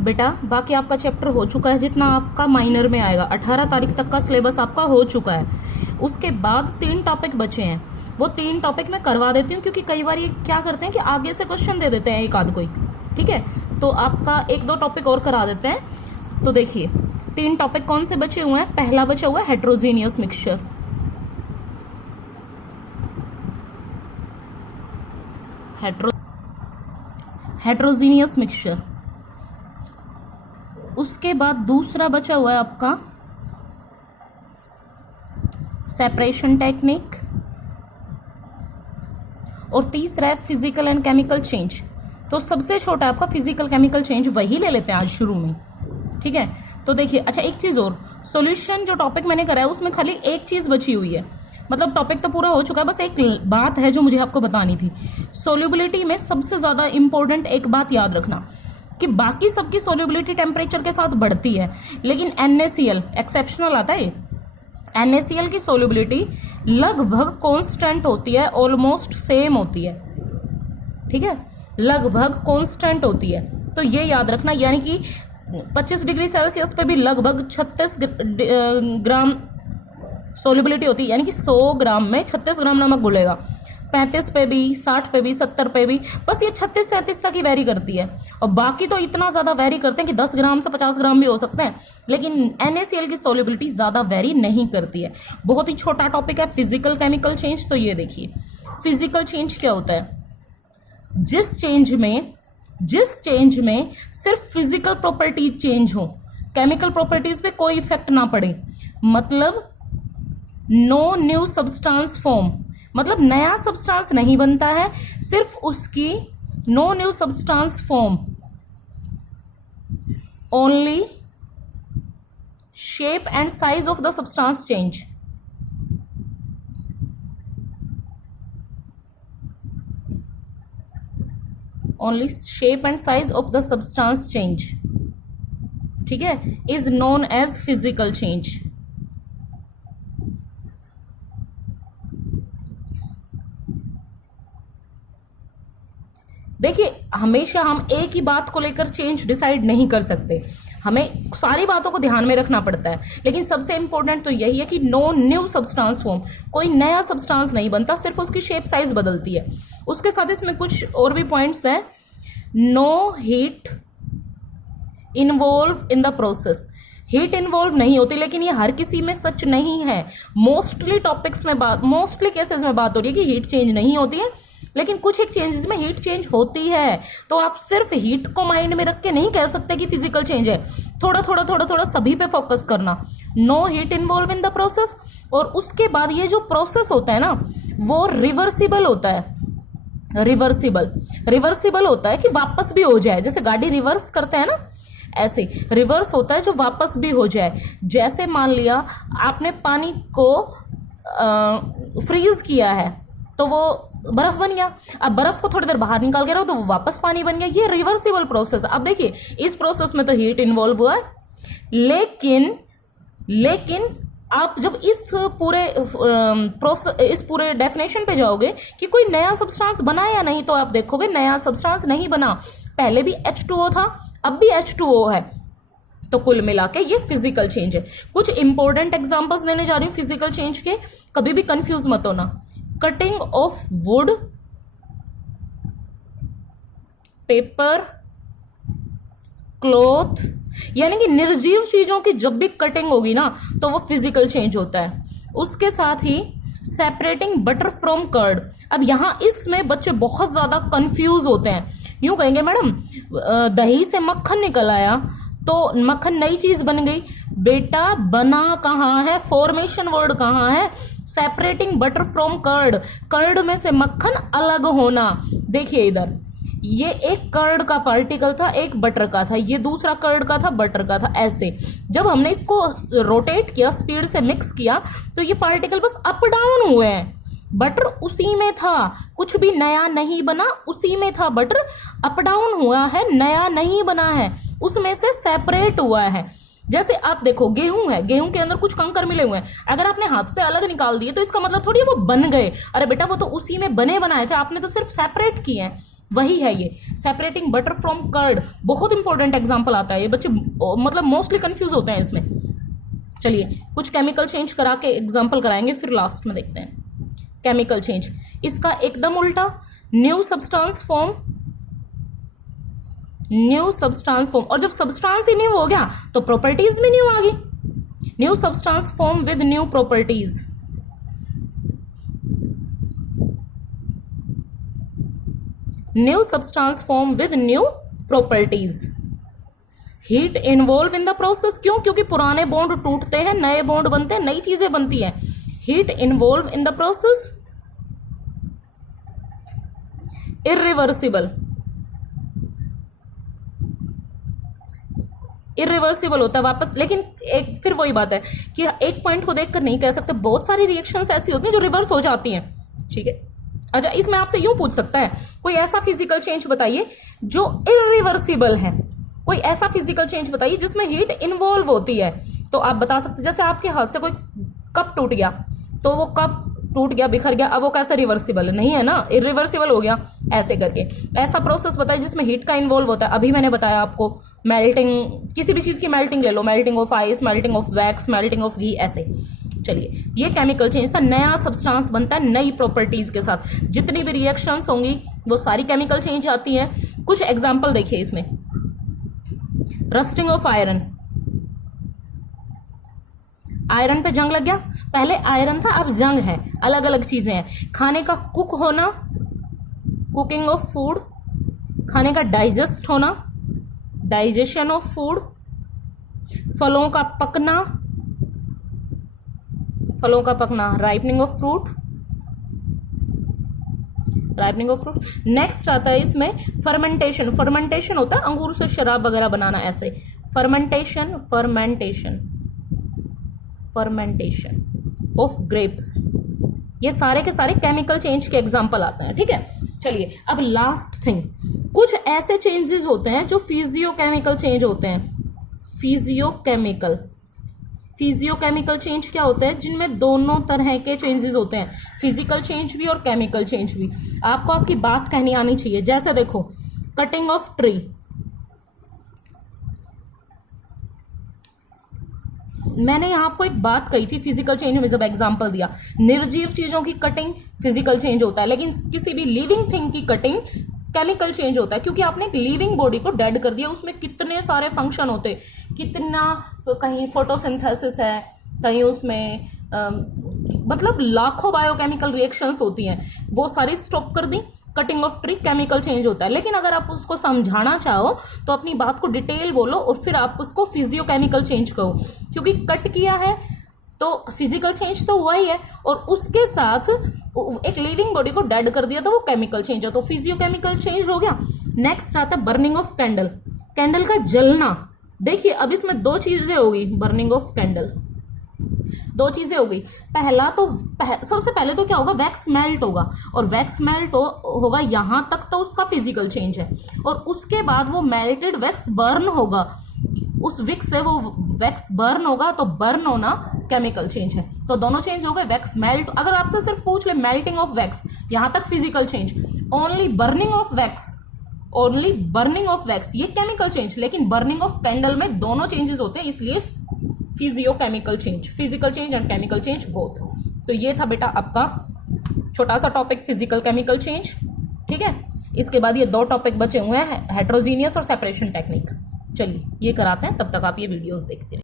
बेटा बाकी आपका चैप्टर हो चुका है, जितना आपका माइनर में आएगा। 18 तारीख तक का सिलेबस आपका हो चुका है। उसके बाद 3 टॉपिक बचे हैं, वो 3 टॉपिक मैं करवा देती हूँ, क्योंकि कई बार ये क्या करते हैं कि आगे से क्वेश्चन दे देते हैं एक आध कोई। ठीक है, तो आपका 1-2 टॉपिक और करा देते हैं। तो देखिए 3 टॉपिक कौन से बचे हुए हैं। पहला बचा हुआ है हेट्रोजीनियस मिक्सचर। Heterogeneous mixture. उसके बाद दूसरा बचा हुआ है आपका सेपरेशन टेक्निक, और तीसरा है फिजिकल एंड केमिकल चेंज। तो सबसे छोटा आपका फिजिकल केमिकल चेंज, वही ले लेते हैं आज शुरू में। ठीक है, तो देखिए अच्छा एक चीज और, सॉल्यूशन जो टॉपिक मैंने करा है उसमें खाली एक चीज बची हुई है, मतलब टॉपिक तो पूरा हो चुका है, बस एक बात है जो मुझे आपको बतानी थी। सोल्यूबिलिटी में सबसे ज्यादा इंपॉर्टेंट एक बात याद रखना कि बाकी सबकी सोल्यूबिलिटी टेम्परेचर के साथ बढ़ती है, लेकिन NaCl एक्सेप्शनल आता है। NaCl की सोल्यूबिलिटी लगभग कांस्टेंट होती है, ऑलमोस्ट सेम होती है। ठीक है, लगभग कांस्टेंट होती है, तो ये याद रखना। यानी कि 25 डिग्री सेल्सियस पे भी लगभग 36 ग्राम सोल्यूबिलिटी होती है, यानी कि 100 ग्राम में 36 ग्राम नमक घुलेगा। 35 पे भी, 60 पे भी, 70 पे भी, बस ये 36-37 तक ही वेरी करती है। और बाकी तो इतना ज्यादा वेरी करते हैं कि 10 ग्राम से 50 ग्राम भी हो सकते हैं, लेकिन NaCl की सोल्यूबिलिटी ज्यादा वेरी नहीं करती है। बहुत ही छोटा टॉपिक है फिजिकल केमिकल चेंज। तो ये देखिए फिजिकल चेंज क्या होता है। जिस चेंज में सिर्फ फिजिकल प्रॉपर्टीज चेंज हो, केमिकल प्रॉपर्टीज पे कोई इफेक्ट ना पड़े, मतलब नो न्यू सब्सटेंस फॉर्म, मतलब नया सब्सटेंस नहीं बनता है, सिर्फ उसकी no new substance form, only shape and size of the substance change. Only shape and size of the substance change, ठीक है, is known as physical change. देखिए हमेशा हम एक ही बात को लेकर चेंज डिसाइड नहीं कर सकते, हमें सारी बातों को ध्यान में रखना पड़ता है, लेकिन सबसे इंपॉर्टेंट तो यही है कि नो न्यू सब्सटेंस फॉर्म, कोई नया सब्सटेंस नहीं बनता, सिर्फ उसकी शेप साइज बदलती है। उसके साथ इसमें कुछ और भी पॉइंट्स हैं। No heat involve in the process, heat involve नहीं होती, लेकिन ये हर किसी में सच नहीं है। मोस्टली टॉपिक्स में मोस्टली केसेस में बात हो रही है कि हीट चेंज नहीं होती है, लेकिन कुछ एक चेंजेस में हीट चेंज होती है। तो आप सिर्फ हीट को माइंड में रख के नहीं कह सकते कि फिजिकल चेंज है, थोड़ा सभी पे फोकस करना। No heat involve in the process. और उसके बाद ये जो प्रोसेस होता है ना, वो रिवर्सिबल होता है। रिवर्सिबल होता है कि वापस भी हो जाए, जैसे गाड़ी रिवर्स करते हैं ना, ऐसे रिवर्स होता है जो वापस भी हो जाए। जैसे मान लिया आपने पानी को फ्रीज किया है तो वो बर्फ बन गया, अब बर्फ को थोड़ी देर बाहर निकाल के रहो तो वो वापस पानी बन गया। ये रिवर्सिबल प्रोसेस। अब देखिए इस प्रोसेस में तो हीट इन्वॉल्व हुआ है, लेकिन आप जब इस पूरे डेफिनेशन पे जाओगे कि कोई नया सब्सटेंस बना या नहीं, तो आप देखोगे नया सब्सटेंस नहीं बना, पहले भी H2O था, अब भी H2O है। तो कुल मिला के ये फिजिकल चेंज है। कुछ इंपॉर्टेंट एग्जांपल्स देने जा रही हूँ फिजिकल चेंज के, कभी भी कंफ्यूज मत होना। Cutting of would, paper, cloth, यानी कि निर्जीव चीजों की जब भी कटिंग होगी ना तो वो फिजिकल चेंज होता है। उसके साथ ही सेपरेटिंग बटर फ्रॉम कर्ड। अब यहां इसमें बच्चे बहुत ज्यादा कंफ्यूज होते हैं, यूं कहेंगे मैडम दही से मक्खन निकल आया तो मक्खन नई चीज बन गई। बेटा बना कहाँ है, फॉर्मेशन वर्ड कहाँ है, separating butter from curd, curd में से मक्खन अलग होना। देखिए इधर ये एक कर्ड का पार्टिकल था, एक बटर का था, ये दूसरा कर्ड का था, बटर का था। ऐसे जब हमने इसको रोटेट किया, स्पीड से मिक्स किया, तो ये पार्टिकल बस अप डाउन हुए हैं। बटर उसी में था, कुछ भी नया नहीं बना, उसी में था। बटर अप डाउन हुआ है, नया नहीं बना है, उसमें से सेपरेट हुआ है। जैसे आप देखो गेहूं है, गेहूं के अंदर कुछ कंकर मिले हुए हैं, अगर आपने हाथ से अलग निकाल दिए तो इसका मतलब थोड़ी वो बन गए। अरे बेटा वो तो उसी में बने बनाए थे, आपने तो सिर्फ सेपरेट किए हैं। वही है ये सेपरेटिंग बटर फ्रॉम कर्ड, बहुत इंपॉर्टेंट एग्जाम्पल आता है ये, बच्चे मतलब मोस्टली कंफ्यूज होते हैं इसमें। चलिए कुछ केमिकल चेंज करा के एग्जाम्पल कराएंगे, फिर लास्ट में देखते हैं केमिकल चेंज। इसका एकदम उल्टा, new substance form, new substance form, और जब सब्सटेंस ही न्यू हो गया तो प्रॉपर्टीज भी न्यू आ गई। New substance form with new properties, new substance form with new properties. Heat involve in the process, क्यों? क्योंकि पुराने बॉन्ड टूटते हैं, नए बॉन्ड बनते हैं, नई चीजें बनती हैं। Heat involve in the process, irreversible, irreversible होता है वापस। लेकिन एक फिर वही बात है कि एक पॉइंट को देखकर नहीं कह सकते, बहुत सारी रिएक्शंस ऐसी होती हैं जो रिवर्स हो जाती हैं, ठीक है। अच्छा, इसमें आपसे यूं पूछ सकता है कोई ऐसा फिजिकल चेंज बताइए जो इरिवर्सिबल है, कोई ऐसा फिजिकल चेंज बताइए जिसमें हीट इन्वॉल्व होती है। तो आप बता सकते, जैसे आपके हाथ से कोई कप टूट गया, तो वो कप टूट गया, बिखर गया, अब वो कैसे रिवर्सिबल है? नहीं है ना, इरिवर्सिबल हो गया। ऐसे करके ऐसा प्रोसेस बताइए जिसमें हीट का इन्वॉल्व होता है। अभी मैंने बताया आपको, मेल्टिंग, किसी भी चीज की मेल्टिंग ले लो, melting of ice, melting of wax, melting of ghee, ऐसे। चलिए, ये केमिकल चेंज था, नया सब्सटेंस बनता है नई प्रॉपर्टीज के साथ। जितनी भी रिएक्शंस होंगी वो सारी केमिकल चेंज आती हैं। कुछ एग्जाम्पल देखिए इसमें, रस्टिंग ऑफ आयरन, आयरन पे जंग लग गया, पहले आयरन था अब जंग है, अलग अलग चीजें हैं। खाने का कुक होना, कुकिंग ऑफ फूड, खाने का डाइजेस्ट होना, डाइजेशन ऑफ फूड, फलों का पकना, फलों का पकना, ripening of fruit, ripening of fruit. Next आता है इसमें फर्मेंटेशन, फर्मेंटेशन होता है अंगूर से शराब वगैरह बनाना, ऐसे fermentation, fermentation, fermentation of grapes. ये सारे के सारे केमिकल चेंज के एग्जांपल आते हैं, ठीक है। चलिए अब लास्ट थिंग, कुछ ऐसे चेंजेस होते हैं जो फिजियोकेमिकल चेंज होते हैं। फिजियोकेमिकल, फिजियोकेमिकल चेंज क्या होते हैं? जिनमें दोनों तरह के चेंजेस होते हैं, फिजिकल चेंज भी और केमिकल चेंज भी। आपको आपकी बात कहनी आनी चाहिए। जैसे देखो, कटिंग ऑफ ट्री, मैंने यहां आपको एक बात कही थी फिजिकल चेंज में, जब एग्जांपल दिया, निर्जीव चीजों की कटिंग फिजिकल चेंज होता है, लेकिन किसी भी लिविंग थिंग की कटिंग केमिकल चेंज होता है, क्योंकि आपने एक लिविंग बॉडी को डेड कर दिया। उसमें कितने सारे फंक्शन होते, कितना, कहीं फोटोसिंथेसिस है, कहीं उसमें मतलब लाखों बायोकेमिकल रिएक्शंस होती हैं, वो सारी स्टॉप कर दी। Cutting of tree chemical change होता है। लेकिन अगर आप उसको समझाना चाहो तो अपनी बात को डिटेल बोलो और फिर आप उसको फिजियोकेमिकल चेंज कहो, क्योंकि कट किया है तो फिजिकल चेंज तो हुआ ही है, और उसके साथ एक लिविंग बॉडी को डेड कर दिया तो वो केमिकल चेंज है, तो फिजियोकेमिकल चेंज हो गया। नेक्स्ट आता है बर्निंग ऑफ कैंडल, कैंडल का जलना। देखिए अब इसमें दो चीजें होगी, बर्निंग ऑफ कैंडल, दो चीजें हो गई। पहला तो सबसे पहले तो क्या होगा, वैक्स मेल्ट होगा, और वैक्स मेल्ट होगा यहां तक तो उसका फिजिकल चेंज है, और उसके बाद वो मेल्टेड वैक्स बर्न होगा, उस विक्स से वो वैक्स बर्न होगा, तो बर्न होना केमिकल चेंज है। तो दोनों चेंज हो गए, वैक्स मेल्ट। अगर आपसे सिर्फ पूछ ले मेल्टिंग ऑफ वैक्स, यहां तक physical change, only burning of wax, only burning of wax ये केमिकल चेंज, लेकिन बर्निंग ऑफ कैंडल में दोनों चेंजेस होते हैं, इसलिए physiochemical change, physical change and chemical change both. तो ये था बेटा आपका छोटा सा टॉपिक फिजिकल केमिकल चेंज, ठीक है। इसके बाद ये दो टॉपिक बचे हुए हैं, हेट्रोजीनियस और सेपरेशन टेक्निक। चलिए ये कराते हैं, तब तक आप ये वीडियोस देखते रहिए।